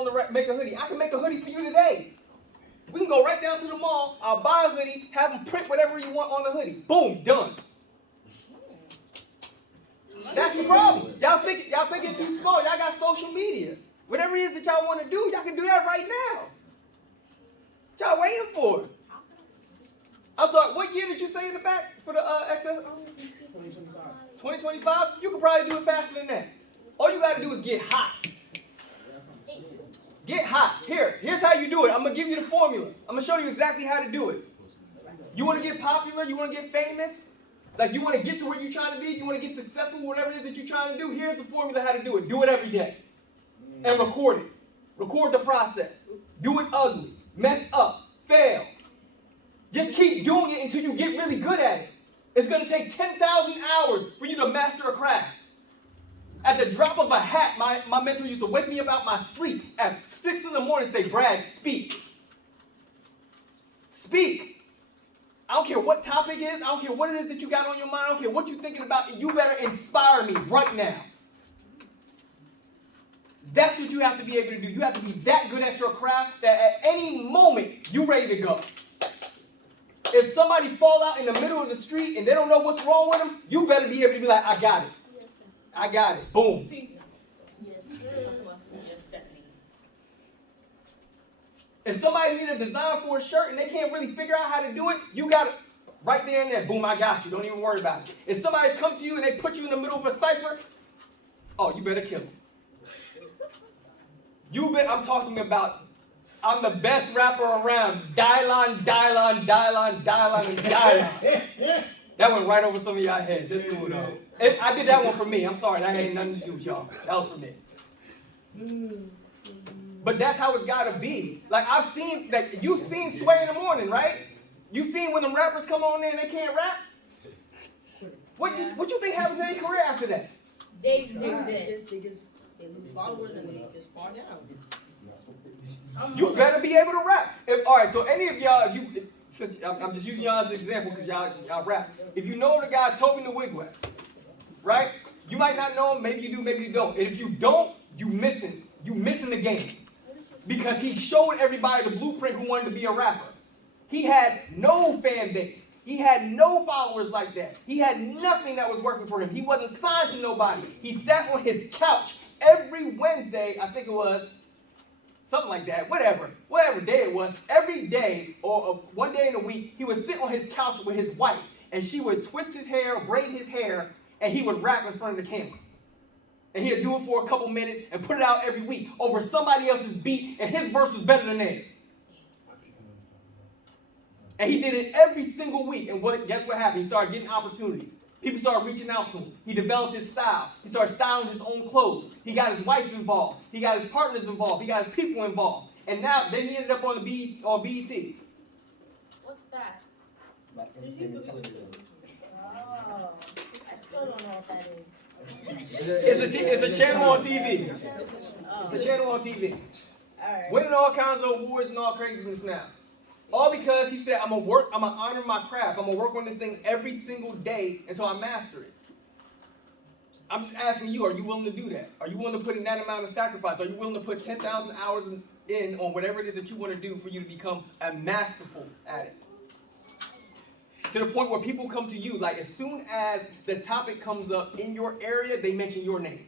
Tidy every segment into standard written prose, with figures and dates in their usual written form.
on to make a hoodie. I can make a hoodie for you today. We can go right down to the mall. I'll buy a hoodie, have them print whatever you want on the hoodie. Boom, done. That's the problem. Y'all think it's too small. Y'all got social media. Whatever it is that y'all want to do, y'all can do that right now. What y'all waiting for? I'm sorry, what year did you say in the back for the excess? 2025. 2025? You can probably do it faster than that. All you got to do is get hot. Get hot. Here's how you do it. I'm going to give you the formula. I'm going to show you exactly how to do it. You want to get popular? You want to get famous? Like you want to get to where you're trying to be? You want to get successful, whatever it is that you're trying to do? Here's the formula how to do it. Do it every day. And record it. Record the process. Do it ugly. Mess up. Fail. Just keep doing it until you get really good at it. It's going to take 10,000 hours for you to master a craft. At the drop of a hat, my mentor used to wake me up out my sleep at 6 in the morning and say, Brad, speak. Speak. I don't care what topic it is. I don't care what it is that you got on your mind. I don't care what you're thinking about. You better inspire me right now. That's what you have to be able to do. You have to be that good at your craft that at any moment, you're ready to go. If somebody fall out in the middle of the street and they don't know what's wrong with them, you better be able to be like, I got it. I got it. Boom. If somebody needs a design for a shirt and they can't really figure out how to do it, you got it right there and there. Boom, I got you. Don't even worry about it. If somebody comes to you and they put you in the middle of a cipher, oh, you better kill them. I'm talking about, I'm the best rapper around. Dylon. That went right over some of y'all heads. That's cool though. I did that one for me. I'm sorry. That ain't nothing to do with y'all. That was for me. But that's how it's gotta be. Like I've seen that. You've seen Sway in the Morning, right? You seen when the rappers come on there and they can't rap. What you think happens to their career after that? They lose followers and they just fall down. You better be able to rap. All right. So any of y'all, since I'm just using y'all as an example because y'all rap. If you know the guy Toby the Wigwag, right? You might not know him. Maybe you do. Maybe you don't. And if you don't, you missing the game. Because he showed everybody the blueprint who wanted to be a rapper. He had no fan base. He had no followers like that. He had nothing that was working for him. He wasn't signed to nobody. He sat on his couch every Wednesday, I think it was, something like that, whatever day it was, every day or one day in a week, he would sit on his couch with his wife, and she would twist his hair, braid his hair, and he would rap in front of the camera. And he'd do it for a couple minutes and put it out every week over somebody else's beat, and his verse was better than theirs. And he did it every single week, and guess what happened? He started getting opportunities. People started reaching out to him. He developed his style. He started styling his own clothes. He got his wife involved. He got his partners involved. He got his people involved. And now, then he ended up on BET. What's that? Oh, I still don't know what that is. It's a channel on TV. It's a channel on TV. All right. Winning all kinds of awards and all craziness now. All because he said, I'm gonna honor my craft. I'm gonna work on this thing every single day until I master it. I'm just asking you, are you willing to do that? Are you willing to put in that amount of sacrifice? Are you willing to put 10,000 hours in on whatever it is that you want to do for you to become a masterful at it? To the point where people come to you, like as soon as the topic comes up in your area, they mention your name.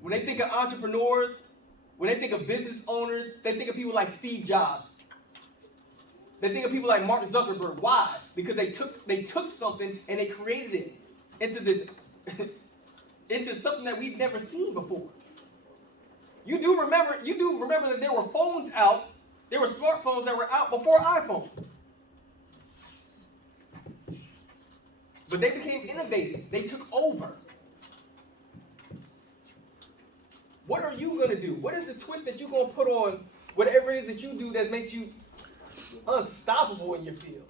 When they think of entrepreneurs, when they think of business owners, they think of people like Steve Jobs. They think of people like Mark Zuckerberg. Why? Because they took something and they created it into something that we've never seen before. You do remember that there were phones out. There were smartphones that were out before iPhone. But they became innovative. They took over. What are you going to do? What is the twist that you're going to put on whatever it is that you do that makes you unstoppable in your field?